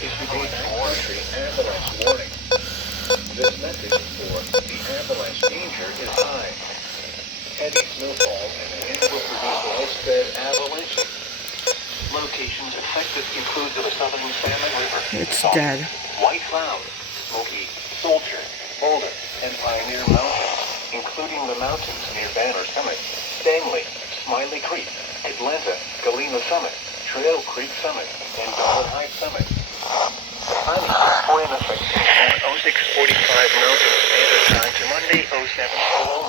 issued a backcountry avalanche warning. This message for the avalanche danger is high. Heavy snowfall and wind will produce widespread avalanches. Locations affected include the Southern Salmon River, It's dead. White Cloud, Smoky, Soldier, Boulder, and Pioneer Mountains, including the mountains near Banner Summit, Stanley, Smiley Creek, Atlanta, Galena Summit, Trail Creek Summit, and Dollar High Summit. Timing for in effect on 06:45 Mountain Standard Time to Monday 07:00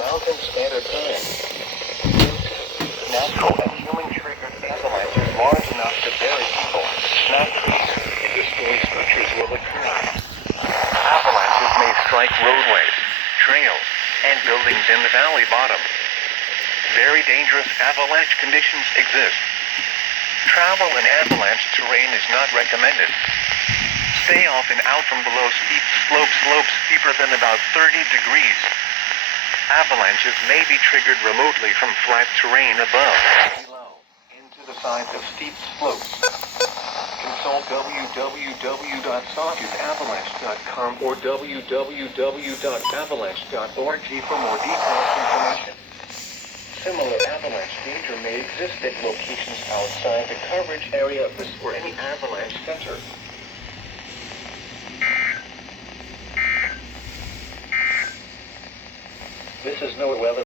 Mountain Standard Time. Natural and human-triggered avalanches large enough to bury people, not trees, and destroy structures will occur. Avalanches may strike roadways, trails, and buildings in the valley bottom. Very dangerous avalanche conditions exist. Travel in avalanche terrain is not recommended. Stay off and out from below steep slopes steeper than about 30 degrees. Avalanches may be triggered remotely from flat terrain above, below, into the sides of steep slopes. Consult www.sawtoothavalanche.com or www.avalanche.org for more detailed information. Similar avalanche danger may exist at locations outside the coverage area of any avalanche center. This is NOAA weather.